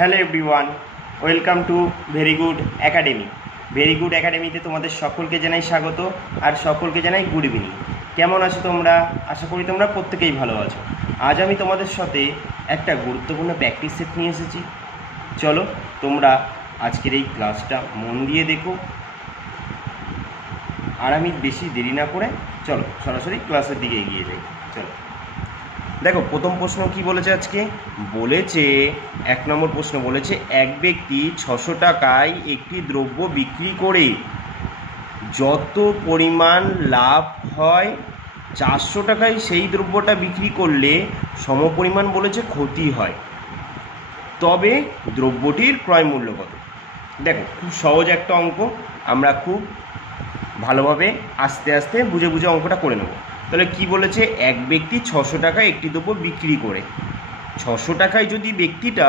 Hello everyone, welcome to very good academy. Very good একাডেমিতে তোমাদের সকলকে জানাই স্বাগত আর সকলকে জানাই গুড ইভিনিং। কেমন আছো তোমরা? আশা করি তোমরা প্রত্যেকেই ভালো আছো। আজ আমি তোমাদের সাথে একটা গুরুত্বপূর্ণ প্র্যাকটিস সেট নিয়ে এসেছি। চলো তোমরা আজকের এই ক্লাসটা মন দিয়ে দেখো। আর আমি বেশি দেরি না করে চলো সরাসরি ক্লাসের দিকে এগিয়ে যাই। চলো দেখো, প্রথম প্রশ্ন কি বলেছে আজকে? বলেছে 1 নম্বর প্রশ্ন বলেছে, এক ব্যক্তি 600 টাকায় একটি দ্রব্য বিক্রি করে যত পরিমাণ লাভ হয় 400 টাকায় সেই দ্রব্যটা বিক্রি করলে সমপরিমাণ বলেছে ক্ষতি হয়, তবে দ্রব্যটির ক্রয় মূল্য কত? দেখো, খুব সহজ একটা অঙ্ক, আমরা খুব ভালোভাবে আস্তে আস্তে বুঝে বুঝে অঙ্কটা করে নেব। তাহলে কি বলেছে? এক ব্যক্তি 600 টাকায় একটি দ্রব্য বিক্রি করে, 600 টাকায় যদি ব্যক্তিটা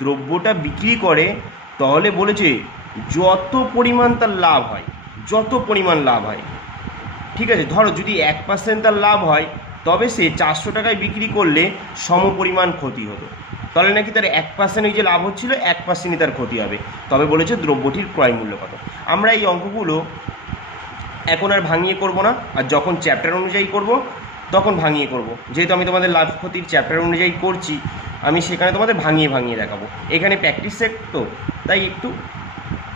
দ্রব্যটা বিক্রি করে তাহলে বলেছে যত পরিমাণ তার লাভ হয়, যত পরিমাণ লাভ হয়, ঠিক আছে? ধরো যদি 1% তার লাভ হয় তবে সে 400 টাকায় বিক্রি করলে সমপরিমাণ ক্ষতি হতো, তাহলে নাকি তার 1% যে লাভ হচ্ছিল 1%ই তার ক্ষতি হবে, তবে বলেছে দ্রব্যটির ক্রয় মূল্য কত। আমরা এই অঙ্কগুলো এখন আর ভাঙিয়ে করব না, আর যখন চ্যাপ্টার অনুযায়ী করব তখন ভাঙিয়ে করব। যেহেতু আমি তোমাদের লাভ ক্ষতির চ্যাপ্টার অনুযায়ী করছি, আমি সেখানে তোমাদের ভাঙিয়ে ভাঙিয়ে দেখাবো। এখানে প্র্যাকটিস সেট তো, তাই একটু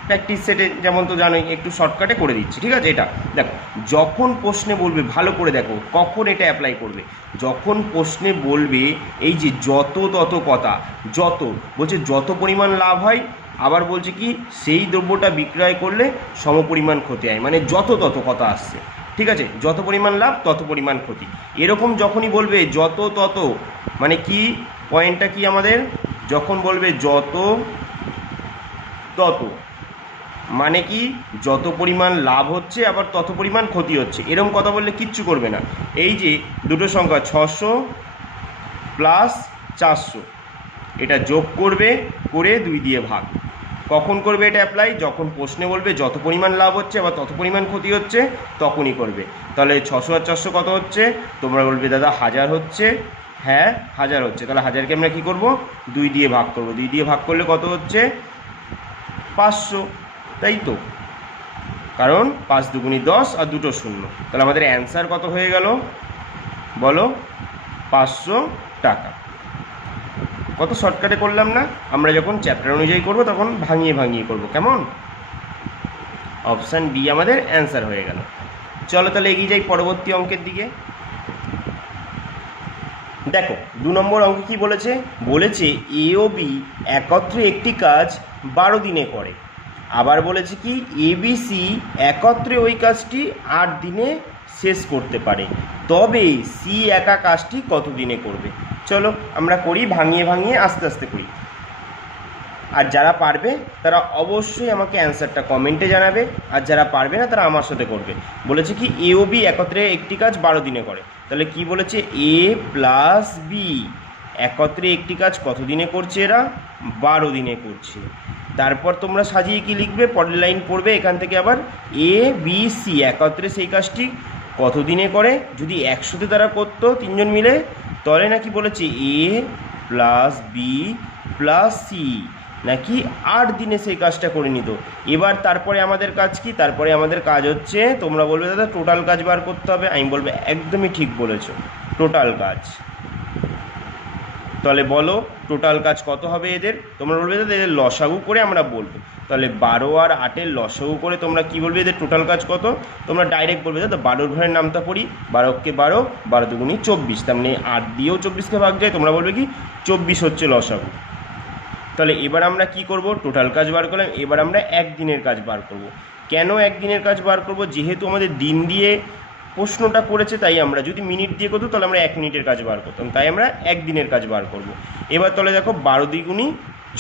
প্র্যাকটিস সেটে যেমন তো জানোই একটু শর্টকাটে করে দিচ্ছি, ঠিক আছে? এটা দেখো, যখন প্রশ্নে বলবে, ভালো করে দেখো কখন এটা অ্যাপ্লাই করবে, যখন প্রশ্নে বলবে এই যে যত তত কথা, যত বলছে যত পরিমাণ লাভ হয়, আবার বলছে কি সেই দ্রব্যটা বিক্রয় করলে সমপরিমাণ ক্ষতি হয়, মানে যত তত কথা আসছে, ঠিক আছে? যত পরিমাণ লাভ তত পরিমাণ ক্ষতি, এরকম যখনই বলবে যত তত, মানে কি পয়েন্টটা কি আমাদের? যখন বলবে যত তত মানে কি যত পরিমাণ লাভ হচ্ছে আবার তত পরিমাণ ক্ষতি হচ্ছে, এরকম কথা বললে কিচ্ছু করবে না। এই যে দুটো সংখ্যা 600 প্লাস 400, এটা যোগ করবে, করে 2 দিয়ে ভাগ। কখন করবে এটা অ্যাপ্লাই? যখন প্রশ্নে বলবে যত পরিমাণ লাভ হচ্ছে আবার তত পরিমাণ ক্ষতি হচ্ছে, তখনই করবে। তাহলে 600 আর 400 কত হচ্ছে? তোমরা বলবে দাদা 1000 হচ্ছে। হ্যাঁ 1000 হচ্ছে। তাহলে 1000কে আমরা কী করব? 2 দিয়ে ভাগ করব। 2 দিয়ে ভাগ করলে কত হচ্ছে? 500, তাই তো? কারণ 5 দুগুণি 10 আর দুটো শূন্য, তাহলে আমাদের অ্যান্সার কত হয়ে গেল বলো? 500 টাকা। কত শর্টকাটে করলাম না? আমরা যখন চ্যাপ্টার অনুযায়ী করব তখন ভাঙিয়ে ভাঙিয়ে করব, কেমন? অপশান বি আমাদের অ্যান্সার হয়ে গেল। চলো তাহলে এগিয়ে যাই পরবর্তী অঙ্কের দিকে। দেখো 2 নম্বর অঙ্ক কি বলেছে? বলেছে এ ও বি একত্রে একটি কাজ 12 দিনে করে, আবার বলেছে কি এবিসি একত্রে ওই কাজটি 8 দিনে শেষ করতে পারে, তবে সি একা কাজটি কত দিনে করবে? চলো আমরা করি, ভাঙিয়ে ভাঙিয়ে আস্তে আস্তে করি। আর যারা পারবে তারা অবশ্যই আমাকে অ্যান্সারটা কমেন্টে জানাবে, আর যারা পারবে না তারা আমার সাথে করবে। বলেছে কি এ ও বি একত্রে একটি কাজ 12 দিনে করে, তাহলে কি বলেছে? এ প্লাস বি একত্রে একটি কাজ কত দিনে করছে? এরা 12 দিনে করছে। তারপর তোমরা সাজিয়ে কি লিখবে? পরের লাইন পড়বে এখান থেকে আবার, এ বি সি একত্রে সেই কাজটি কত দিনে করে? যদি একসাথে তারা করতো তিনজন মিলে, তাহলে নাকি বলেছে এ প্লাস বি প্লাস সি নাকি 8 দিনে সেই কাজটা করে নিত। এবার তারপরে আমাদের কাজ কি? তারপরে আমাদের কাজ হচ্ছে, তোমরা বলবে দাদা টোটাল কাজ বার করতে হবে। আমি বলবো একদমই ঠিক বলেছো, টোটাল কাজ। তাহলে বলো টোটাল কাজ কত হবে এদের? তোমরা বলবে দাদা এদের লসাগু করে আমরা বলবো। তাহলে 12 আর 8-এর লসাগু করে তোমরা কি বলবে এদের টোটাল কাজ কত? তোমরা ডাইরেক্ট বলবে দাদা 12 ঘরের নামটা পড়ি, 12কে 12, 12 দুগুণি 24, তার মানে 8 দিয়েও 24কে ভাগ যায়, তোমরা বলবে কি 24 হচ্ছে লসাগু। তাহলে এবার আমরা কি করব? টোটাল কাজ বার করলাম, এবার আমরা একদিনের কাজ বার করব। কেন একদিনের কাজ বার করব? যেহেতু আমাদের দিন দিয়ে প্রশ্নটা করেছে, তাই আমরা যদি মিনিট দিয়ে করতো তাহলে আমরা 1 মিনিটের কাজ বার করতাম, তাই আমরা একদিনের কাজ বার করব। এবার তাহলে দেখো 12 দ্বিগুণি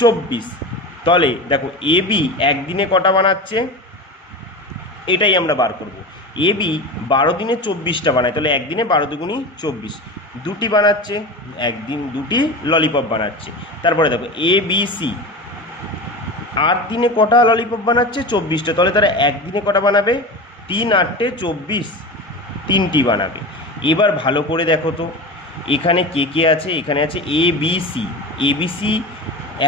24, তাহলে দেখো এ বি একদিনে কটা বানাচ্ছে এটাই আমরা বার করব। এ বি 12 দিনে 24টা বানায়, তাহলে একদিনে 12 দুগুণি 24, দুটি বানাচ্ছে, একদিন দুটি ললিপপ বানাচ্ছে। তারপরে দেখো এ বি সি 8 দিনে কটা ললিপপ বানাচ্ছে? 24টা, তাহলে তারা একদিনে কটা বানাবে? 3 8 24, 3টি বানাবে। এবার ভালো করে দেখো তো এখানে কে কে আছে? এখানে আছে A B C. A B C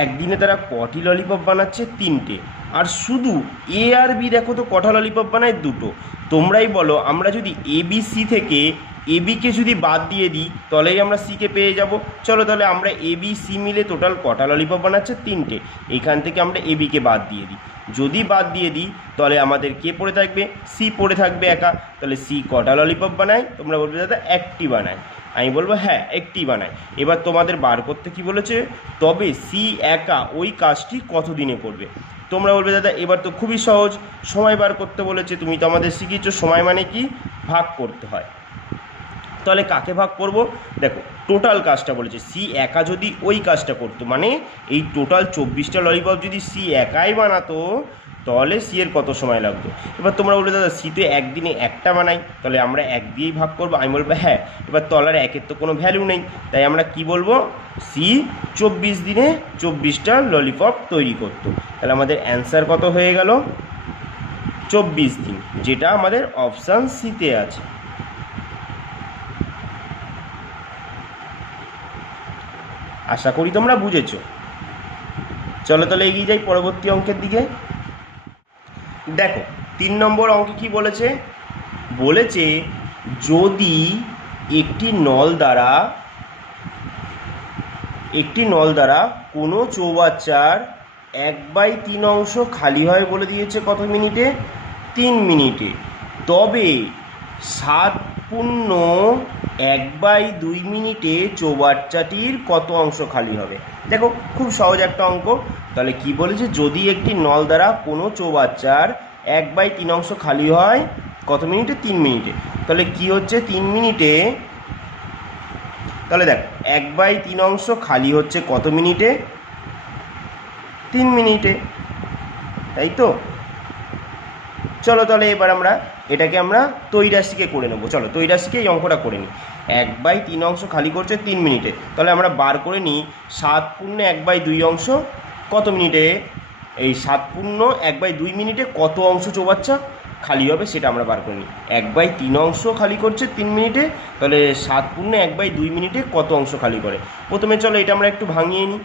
একদিনে তারা কটি ললিপপ বানাচ্ছে? 3টে। আর শুধু এ আর বি দেখো তো কটা ললিপপ বানায়? 2টো। তোমরাই বলো, আমরা যদি এ বি সি থেকে এ বিকে যদি বাদ দিয়ে দিই তাহলেই আমরা সিকে পেয়ে যাব। চলো তাহলে আমরা এ বি সি মিলে টোটাল কটা ললিপপ বানাচ্ছে? 3টে। এইখান থেকে আমরা এ বিকে বাদ দিয়ে দিই। যদি বাদ দিয়ে দিই তাহলে আমাদের কে পড়ে থাকবে? সি পড়ে থাকবে একা। তাহলে সি কটা ললিপপ বানায়? তোমরা বলবে দাদা একটি বানায়। আমি বলবো হ্যাঁ একটি বানায়। এবার তোমাদের বার করতে কি বলেছে? তবে সি একা ওই কাজটি কত দিনে করবে? তোমরা বলবে দাদা এবার তো খুবই সহজ, সময় বার করতে বলেছে। তুমি তো আমাদের শিখিয়েছো সময় মানে কি ভাগ করতে হয়। তাহলে কাকে ভাগ করব? দেখো টোটাল কাজটা বলেছে, সি একা যদি ওই কাজটা করতো, মানে এই টোটাল 24টা ললিপপ যদি সি একাই বানাতো তাহলে সি এর কত সময় লাগতো? এবার তোমরা বলবে দাদা সি তো একদিনে একটা বানাই, তাহলে আমরা এক দিয়েই ভাগ করবো। আমি বলবো হ্যাঁ। এবার তলার একের তো কোনো ভ্যালু নেই, তাই আমরা কি বলবো? সি 24 দিনে 24টা ললিপপ তৈরি করতো। তাহলে আমাদের অ্যান্সার কত হয়ে গেল? 24 দিন, যেটা আমাদের অপশান সিতে আছে। আশা করি তোমরা বুঝেছো। চলো তাহলে এগিয়ে যাই পরবর্তী অঙ্কের দিকে। দেখো 3 নম্বর অঙ্কে কি বলেছে? বলেছে যদি একটি নল দ্বারা কোনো চৌবাচ্চার 1/3 অংশ খালি হয় বলে দিয়েছে কত মিনিটে? 3 মিনিটে। তবে 7/1/2 মিনিটে চৌবাচ্চাটির কত অংশ খালি হবে? দেখো খুব সহজ একটা অঙ্ক। তাহলে কি বলেছে? যদি একটি নল দ্বারা কোনো চৌবাচ্চার 1/3 অংশ খালি হয় কত মিনিটে? 3 মিনিটে। তাহলে কি হচ্ছে 3 মিনিটে? তাহলে দেখ 1/3 অংশ খালি হচ্ছে কত মিনিটে? 3 মিনিটে, তাই তো? চলো তাহলে এবার এটাকে আমরা তৈরাশিকে করে নেবো। চলো তৈরাশিকে এই অঙ্কটা করে নিই। 1/3 অংশ খালি করছে 3 মিনিটে। তাহলে আমরা বার করে নিই 7/1/2 অংশ কত মিনিটে? এই 7/1/2 মিনিটে কত অংশ চৌবাচ্চা খালি হবে সেটা আমরা বার করে নিই। 1/3 অংশ খালি করছে 3 মিনিটে, তাহলে 7/1/2 মিনিটে কত অংশ খালি করে? প্রথমে চলো এটা আমরা একটু ভাঙিয়ে নিই।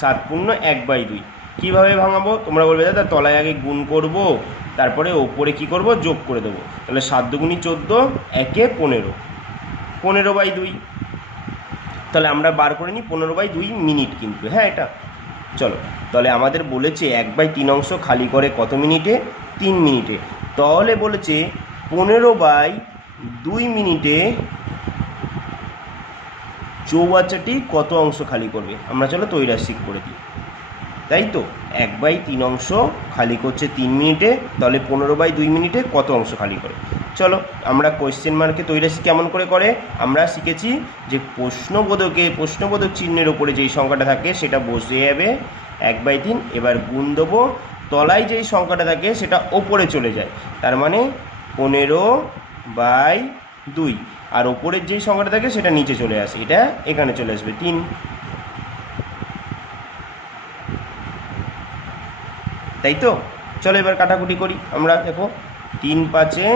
7/1/2 কীভাবে ভাঙাবো? তোমরা বলবে দাদা তলায় আগে গুণ করব, তারপরে ওপরে কি করব? যোগ করে দেবো। তাহলে 7 দুগুণী 14, একে 15, 15/2। তাহলে আমরা বার করে নিই 15/2 মিনিট কিন্তু, হ্যাঁ এটা। চলো তাহলে আমাদের বলেছে 1/3 অংশ খালি করে কত মিনিটে? 3 মিনিটে। তাহলে বলেছে 15/2 মিনিটে চৌবাচ্চাটি কত অংশ খালি করবে? আমরা চলো তৈরাশিক করে দিই, তাই তো? 1/3 অংশ খালি করছে 3 মিনিটে, তাহলে 15/2 মিনিটে কত অংশ খালি করে? চলো আমরা কোয়েশ্চেন মার্কে তৈরাশি কেমন করে আমরা শিখেছি যে প্রশ্নবোধক চিহ্নের ওপরে যেই সংখ্যাটা থাকে সেটা বসে যাবে 1/3, এবার গুণ দেবো, তলায় যেই সংখ্যাটা থাকে সেটা ওপরে চলে যায়, তার মানে 15/2, আর ওপরের যেই সংখ্যাটা থাকে সেটা নিচে চলে আসে, এটা এখানে চলে আসবে 3, তাই তো? চলো এবার কাটাকুটি করি আমরা। দেখো 3 5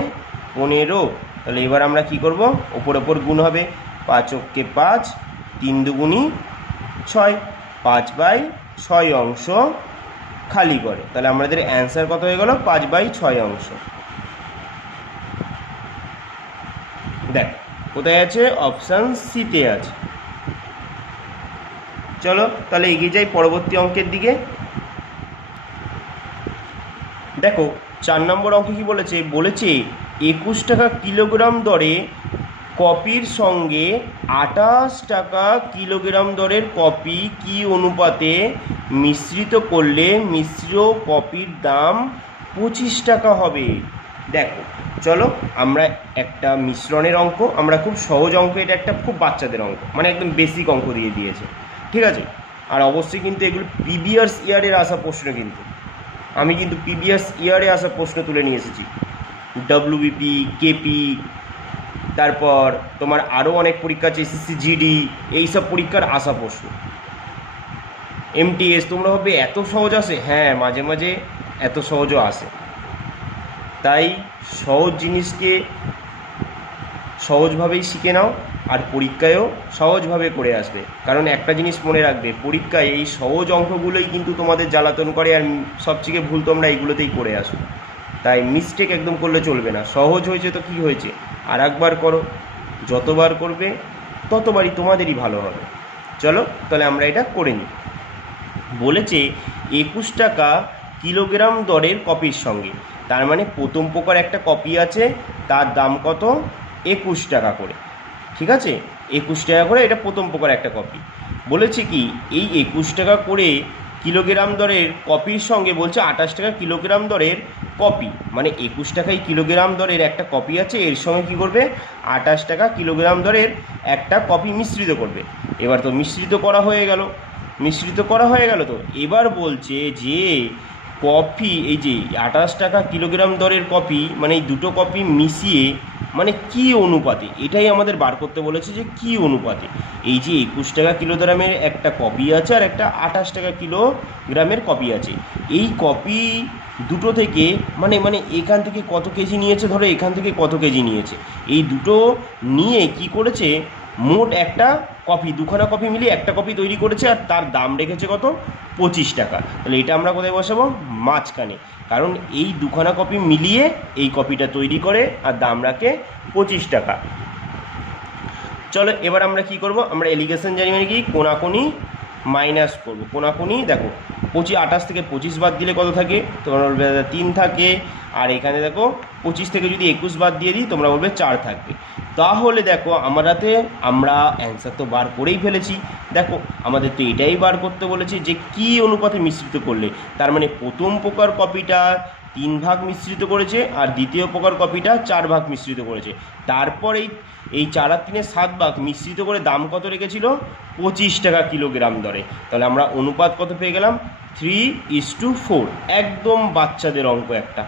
15, তাহলে এবার আমরা কি করব? ওপর গুণ হবে, 5 × 5, 3 দুগুণী 6, 5/6 অংশ খালি করে। তাহলে আমাদের অ্যান্সার কত হয়ে গেল? 5/6 অংশ। দেখ কোথায় আছে? অপশান সিতে আছে। চলো তাহলে এগিয়ে যাই পরবর্তী অঙ্কের দিকে। দেখো 4 নম্বর অঙ্কে কি বলেছে? 21 টাকা কিলোগ্রাম দরে কপির সঙ্গে 28 টাকা কিলোগ্রাম দরের কপি কি অনুপাতে মিশ্রিত করলে মিশ্র কপির দাম 25 টাকা হবে? দেখো চলো আমরা একটা মিশ্রণের অঙ্ক, আমরা খুব সহজ অঙ্ক, এটা একটা খুব বাচ্চাদের অঙ্ক, মানে একদম বেসিক অঙ্ক দিয়ে দিয়েছে, ঠিক আছে? আর অবশ্যই কিন্তু এগুলো প্রিভিয়াস ইয়ারের আসা প্রশ্ন, কিন্তু আমি কিন্তু প্রিভিয়াস ইয়ারে আসা প্রশ্ন তুলে নিয়ে এসেছি। ডব্লিউবিপি, কেপি, তারপর তোমার আরও অনেক পরীক্ষা আছে, এসএসসি জিডি, এইসব পরীক্ষার আসা প্রশ্ন। এমটিএস তোমরা ভাববে এত সহজ আসে? হ্যাঁ মাঝে মাঝে এত সহজও আসে। তাই সহজ জিনিসকে সহজভাবেই শিখে নাও, আর পরীক্ষায়ও সহজভাবে করে আসবে। কারণ একটা জিনিস মনে রাখবে, পরীক্ষায় এই সহজ অঙ্কগুলোই কিন্তু তোমাদের জ্বালাতন করে, আর সবথেকে ভুল তোমরা এইগুলোতেই করে আসো। তাই মিস্টেক একদম করলে চলবে না। সহজ হয়েছে তো কী হয়েছে, আর একবার করো, যতবার করবে ততবারই তোমাদেরই ভালো হবে। চলো তাহলে আমরা এটা করে নিই। বলেছে 21 টাকা কিলোগ্রাম দরের কপির সঙ্গে, তার মানে প্রথম প্রকার একটা কপি আছে, তার দাম কত, 21 টাকা করে। ঠিক আছে, 21 টাকা করে, এটা প্রথম প্রকার একটা কপি। বলেছে কি এই 21 টাকা করে কিলোগ্রাম দরের কপির সঙ্গে বলছে 28 টাকা কিলোগ্রাম দরের কপি, মানে 21 টাকায় কিলোগ্রাম দরের একটা কপি আছে, এর সঙ্গে কী করবে, 28 টাকা কিলোগ্রাম দরের একটা কপি মিশ্রিত করবে। এবার তো মিশ্রিত করা হয়ে গেল, তো এবার বলছে যে কপি, এই যে 28 টাকা কিলোগ্রাম দরের কপি, মানে এই দুটো কপি মিশিয়ে মানে কি অনুপাতে, এটাই আমাদের বার করতে বলেছে, যে কি অনুপাতে এই যে 21 টাকা কিলোগ্রামের একটা কপি আছে আর একটা 28 টাকা কিলোগ্রামের কপি আছে, এই কপি দুটো থেকে মানে মানে এখান থেকে কত কেজি নিয়েছে, ধরো এখান থেকে কত কেজি নিয়েছে, এই দুটো নিয়ে কি করেছে, মোট একটা কপি, দুখানা কপি মিলিয়ে একটা কপি তৈরি করেছে, আর তার দাম রেখেছে কত, 25 টাকা। তাহলে এটা আমরা কোথায় বসাবো, মাঝখানে, কারণ এই দুখানা কপি মিলিয়ে এই কপিটা তৈরি করে আর দাম রাখে 25 টাকা। চলো এবার আমরা কি করব, আমরা এলিগেশন জানি মানে কি, কোনাকুনি মাইনাস করব। কোনাকুনি দেখো 28 থেকে 25 বাদ দিলে কত থাকে, তোমরা বলবে 3 থাকে, আর এখানে দেখো 25 থেকে যদি 21 বাদ দিয়ে দিই তোমরা বলবে 4 থাকবে। তাহলে দেখো আমরা অ্যান্সার তো বার করেই ফেলেছি। দেখো আমাদের তো এটাই বার করতে বলেছে যে কি অনুপাতে মিশ্রিত করলে, তার মানে প্রথম প্রকার কপিটা 3 ভাগ মিশ্রিত করেছে আর দ্বিতীয় প্রকার কপিটা 4 ভাগ মিশ্রিত করেছে, তারপর এই 4 আর 3 7 ভাগ মিশ্রিত করে দাম কত রেখেছিল, 25 টাকা কিলোগ্রাম দরে। তাহলে আমরা অনুপাত কত পেয়ে গেলাম, 3:4। একদম বাচ্চাদের অঙ্ক, একটা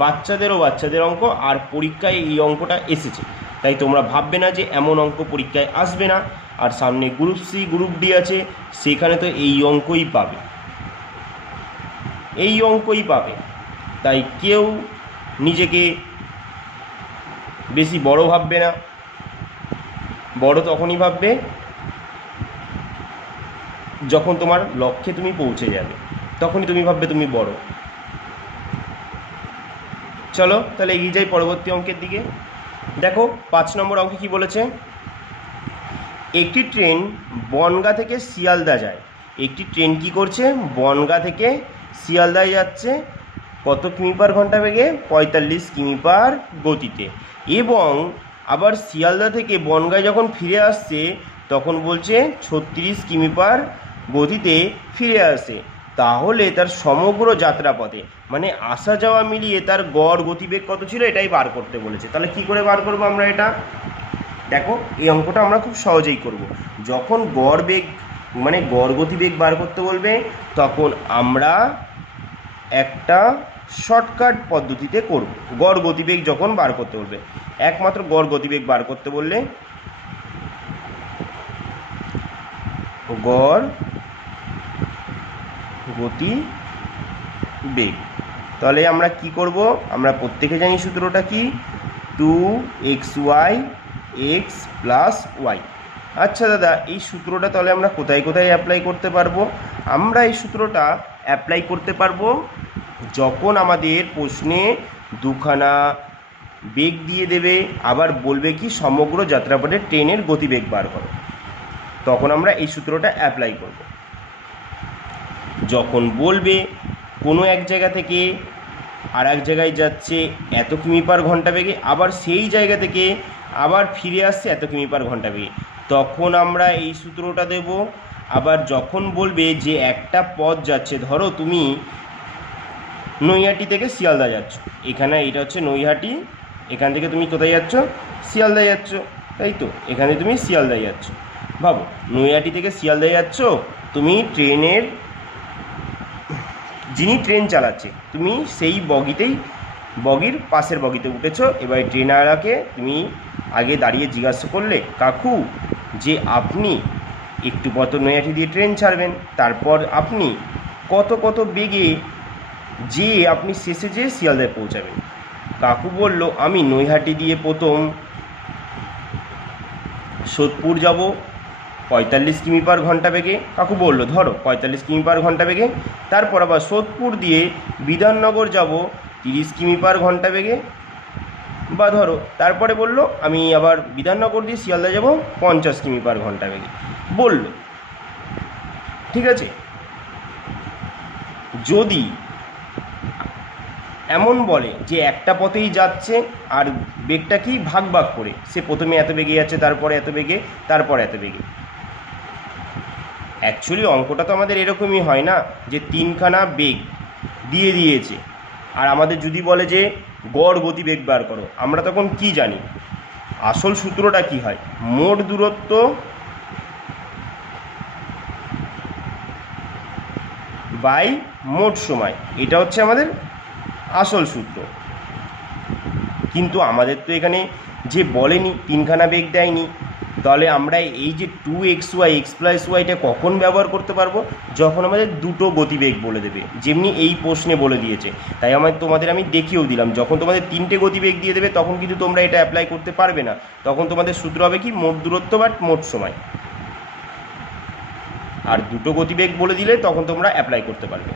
বাচ্চাদের অঙ্ক, আর পরীক্ষায় এই অঙ্কটা এসেছে, তাই তোমরা ভাববে না যে এমন অঙ্ক পরীক্ষায় আসবে না। আর সামনে গ্রুপ সি গ্রুপ ডি আছে, সেখানে তো এই অঙ্কই পাবে, তাই কেউ নিজেকে বেশি বড় ভাববে না। বড় তখনই ভাববে যখন তোমার লক্ষ্যে তুমি পৌঁছে যাবে, তখনই তুমি ভাববে তুমি বড়। চলো তাহলে এগিয়ে যাই পরবর্তী অঙ্কের দিকে। দেখো 5 নম্বর অঙ্কে কি বলেছে, একটি ট্রেন বনগাঁ থেকে শিয়ালদা যায়। একটি ট্রেন কি করছে, বনগাঁ থেকে শিয়ালদায় যাচ্ছে, কত কিমি পার ঘন্টা বেগে, 45 কিমি পার গতিতে, এবং আবার শিয়ালদা থেকে বনগাঁ যখন ফিরে আসছে তখন বলছে 36 কিমি পার গতিতে ফিরে আসে। তাহলে তার সমগ্র যাত্রাপথে মানে আসা যাওয়া মিলিয়ে তার গড় গতিবেগ কত ছিল, এটাই বার করতে বলেছে। তাহলে কি করে বার করব আমরা এটা, দেখো এই অঙ্কটা আমরা খুব সহজেই করব। যখন গড় বেগ মানে গড় গতিবেগ বার করতে বলবে, তখন আমরা একটা শর্টকাট পদ্ধতিতে করব। গড় গতিবেগ যখন বার করতে বলবে, একমাত্র গড় গতিবেগ বার করতে বললে গড় গতিবেগ, তাহলে আমরা কি করব, আমরা প্রত্যেকে জানি সূত্রটা কি, 2xy x প্লাস ওয়াই। আচ্ছা দাদা, এই সূত্রটা তাহলে আমরা কোথায় কোথায় অ্যাপ্লাই করতে পারবো, আমরা এই সূত্রটা অ্যাপ্লাই করতে পারবো যখন আমাদের প্রশ্নে দুখানা বেগ দিয়ে দেবে, আবার বলবে কি সমগ্র যাত্রাপথে ট্রেনের গতিবেগ বার করো, তখন আমরা এই সূত্রটা অ্যাপ্লাই করব। যখন বলবে কোনো এক জায়গা থেকে আর এক জায়গায় যাচ্ছে এত কিমি পার ঘন্টা বেগে, আবার সেই জায়গা থেকে আবার ফিরে আসছে এত কিমি পার ঘন্টা বেগে, তখন আমরা এই সূত্রটা দেব। আবার যখন বলবে যে একটা পথ যাচ্ছে, ধরো তুমি নৈহাটি থেকে শিয়ালদা যাচ্ছ, এখানে এটা হচ্ছে নৈহাটি, এখান থেকে তুমি কোথায় যাচ্ছ, শিয়ালদা যাচ্ছ, তাই তো, এখানে তুমি শিয়ালদা যাচ্ছ। ভাবো নৈহাটি থেকে শিয়ালদা যাচ্ছ, তুমি ট্রেনের যিনি ট্রেন চালাচ্ছে তুমি সেই বগির পাশের বগিতে উঠেছো। এবার ট্রেনারকে তুমি আগে দাঁড়িয়ে জিজ্ঞাসা করলে, কাকু যে আপনি একটু পর নৈহাটি দিয়ে ট্রেন ছাড়বেন, তারপর আপনি কত বেগে যে আপনি শেষে যেয়ে শিয়ালদায় পৌঁছাবেন। কাকু বলল, আমি নৈহাটি দিয়ে প্রথম সোদপুর যাব 45 কিমি পার ঘন্টা বেগে, কাকু বললো ধরো 45 কিমি পার ঘন্টা বেগে। তারপর আবার সোদপুর দিয়ে বিধাননগর যাব 30 কিমি পার ঘন্টা বেগে, বা ধরো তারপরে বললো আমি আবার বিধাননগর দিয়ে শিয়ালদা যাব 50 কিমি পার ঘন্টা বেগে বলল। ঠিক আছে, যদি এমন বলে যে একটা পথেই যাচ্ছে আর বেগটা কি ভাগ ভাগ করে, সে প্রথমে এত বেগে যাচ্ছে, তারপরে এত বেগে, তারপরে এত বেগে। অ্যাকচুয়ালি অঙ্কটা তো আমাদের এরকমই হয় না, যে তিনখানা বেগ দিয়ে দিয়েছে আর আমাদের যদি বলে যে গড় গতিবেগ বার করো, আমরা তখন কি জানি? আসল সূত্রটা কি হয়? মোট দূরত্ব বাই মোট সময়, এটা হচ্ছে আমাদের আসল সূত্র। কিন্তু আমাদের তো এখানে যে বলেনি, তিনখানা বেগ দেয়নি, তাহলে আমরা এই যে 2xy x প্লাস ওয়াইটা কখন ব্যবহার করতে পারবো? যখন আমাদের দুটো গতিবেগ বলে দেবে, যেমনি এই প্রশ্নে বলে দিয়েছে। তাই তোমাদের আমি দেখিয়েও দিলাম, যখন তোমাদের তিনটে গতিবেগ দিয়ে দেবে তখন কিন্তু তোমরা এটা অ্যাপ্লাই করতে পারবে না, তখন তোমাদের সূত্র হবে কি মোট দূরত্ব বা মোট সময়। আর দুটো গতিবেগ বলে দিলে তখন তোমরা অ্যাপ্লাই করতে পারবে।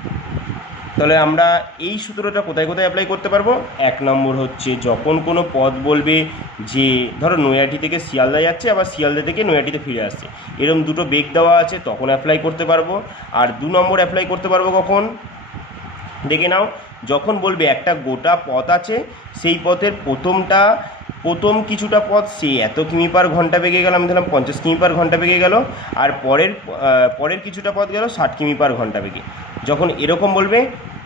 তাহলে আমরা এই সূত্রটা কোথায় কোথায় অ্যাপ্লাই করতে পারবো? 1 নম্বর হচ্ছে যখন কোনো পথ বলবে যে ধরো নৈহাটি থেকে শিয়ালদা যাচ্ছে, আবার শিয়ালদা থেকে নৈহাটিতে ফিরে আসছে, এরকম দুটো বেগ দেওয়া আছে, তখন অ্যাপ্লাই করতে পারবো। আর 2 নম্বর অ্যাপ্লাই করতে পারবো কখন? দেখে নাও, যখন বলবে একটা গোটা পথ আছে, সেই পথের প্রথম কিছুটা পথ সে এত কিমি পার ঘন্টা বেগে গেল, আমি ধরলাম 50 কিমি পার ঘন্টা বেগে গেল, আর পরের কিছুটা পথ গেল 60 কিমি পার ঘন্টা বেগে। যখন এরকম বলবে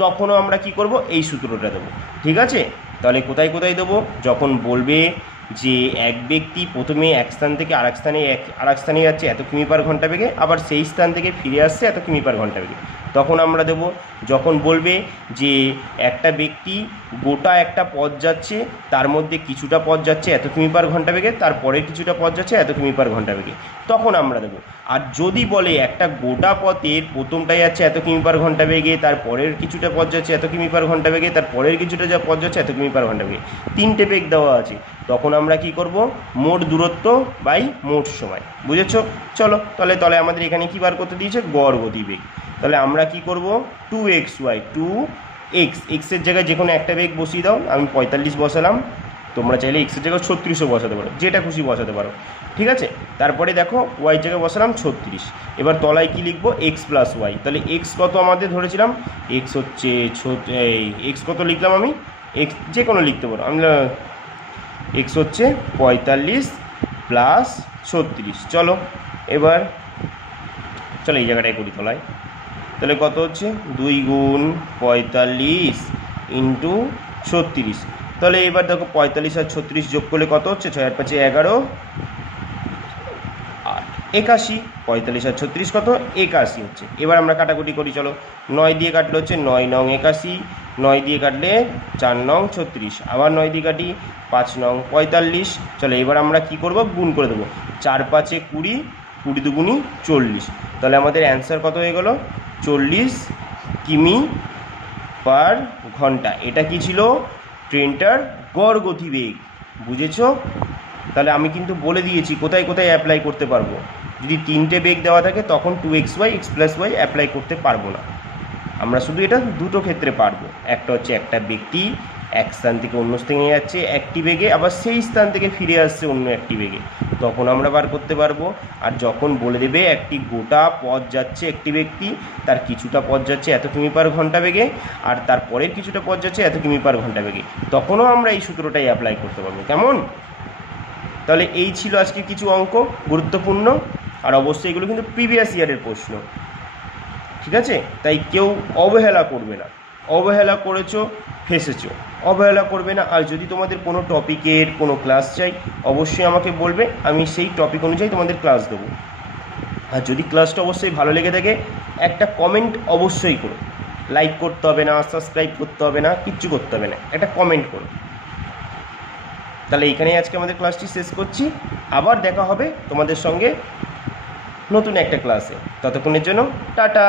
তখনও আমরা কি করব? এই সূত্রটা দেবো। ঠিক আছে, তাহলে কোথায় কোথায় দেবো? যখন বলবে যে এক ব্যক্তি প্রথমে এক স্থান থেকে আরেক স্থানে যাচ্ছে এত কিমি পার ঘন্টা বেগে, আবার সেই স্থান থেকে ফিরে আসছে এত কিমি পার ঘন্টা বেগে, তখন আমরা দেব। যখন বলবে যে একটা ব্যক্তি গোটা একটা পথ যাচ্ছে, তার মধ্যে কিছুটা পথ যাচ্ছে এত কিমি পার ঘন্টা বেগে, তারপরে কিছুটা পথ যাচ্ছে এত কিমি পার ঘন্টা বেগে, তখন আমরা দেবো। আর যদি বলে একটা গোটা পথের প্রথমটা যাচ্ছে এত কিমি পার ঘন্টা বেগে, তারপরের কিছুটা পথ যাচ্ছে এত কিমি পার ঘন্টা বেগে, তারপরের কিছুটা যা পথ যাচ্ছে এত কিমি পার ঘন্টা বেগে, তিনটে বেগ দেওয়া আছে, তখন আমরা কি করব? মোট দূরত্ব বাই মোট সময়। বুঝেছো? চলো তাহলে আমাদের এখানে কি বার করতে দিয়েছে? গড় গতিবেগ। তাহলে আমরা কি করব? 2xy 2x, এক্সের জায়গায় যে কোনো একটা বেগ বসিয়ে দাও, আমি 45 বসালাম, তোমরা চাইলে এক্সের জায়গায় 36ও বসাতে পারো, যেটা খুশি বসাতে পারো। ঠিক আছে, তারপরে দেখো ওয়াই জায়গায় বসালাম 36, এবার তলায় কি লিখবো? X plus y. তাহলে এক্স কত আমাদের ধরেছিলাম? এক্স হচ্ছে এক্স কত লিখলাম আমি? এক্স যে কোনো লিখতে পারো, আমি এক্স হচ্ছে 45 প্লাস 36। চলো এই জায়গাটায় করি তলায়। তাহলে কত হচ্ছে? 2 গুণ 45 ইন্টু 36। তাহলে এবার দেখো 45 আর 36 যোগ করলে কত হচ্ছে? 6 আর 5 11, 81। 45 আর 36 কত? 81 হচ্ছে। এবার আমরা কাটাকুটি করি, চলো। 9 দিয়ে কাটলে হচ্ছে 9 নং 81, 9 দিয়ে কাটলে 4 নং 36, আবার 9 দিয়ে কাটি 5 নং 45। চলো এবার আমরা কি করব? গুণ করে দেবো। 4 5 20, 20 দুগুণি 40। তাহলে আমাদের অ্যান্সার কত হয়ে গেল? 40 কিমি পার ঘন্টা। এটা কি ছিল? ট্রেনটার গড় গতিবেগ। বুঝেছো? তাহলে আমি কিন্তু বলে দিয়েছি কোথায় কোথায় অ্যাপ্লাই করতে পারবো। যদি তিনটে বেগ দেওয়া থাকে তখন 2xy x plus Y apply করতে পারবো না, আমরা শুধু এটা দুটো ক্ষেত্রে পারবো। একটা হচ্ছে একটা ব্যক্তি এক স্থান থেকে অন্য স্থানে যাচ্ছে একটি বেগে, আবার সেই স্থান থেকে ফিরে আসছে অন্য একটি বেগে, তখন আমরা বার করতে পারবো। আর যখন বলে দেবে একটি গোটা পথ যাচ্ছে একটি ব্যক্তি, তার কিছুটা পথ যাচ্ছে এত কিমি পার ঘন্টা বেগে, আর তারপরের কিছুটা পথ যাচ্ছে এত কিমি পার ঘন্টা বেগে, তখনও আমরা এই সূত্রটাই অ্যাপ্লাই করতে পারবো। কেমন? তাহলে এই ছিল আজকে কিছু অঙ্ক, গুরুত্বপূর্ণ, আর অবশ্যই এগুলো কিন্তু প্রিভিয়াস ইয়ারের প্রশ্ন। ঠিক আছে, তাই কেউ অবহেলা করবে না। অবহেলা করেছো ফেসেছো, অবহেলা করবে না। আর যদি তোমাদের কোনো টপিকের কোনো ক্লাস চাই অবশ্যই আমাকে বলবে, আমি সেই টপিক অনুযায়ী তোমাদের ক্লাস দেবো। আর যদি ক্লাসটা অবশ্যই ভালো লেগে থাকে একটা কমেন্ট অবশ্যই করো। লাইক করতে হবে না, সাবস্ক্রাইব করতে হবে না, কিচ্ছু করতে হবে না, একটা কমেন্ট করো। তাহলে এইখানেই আজকে আমাদের ক্লাসটি শেষ করছি। আবার দেখা হবে তোমাদের সঙ্গে নতুন একটা ক্লাসে। ততক্ষণের জন্য টাটা।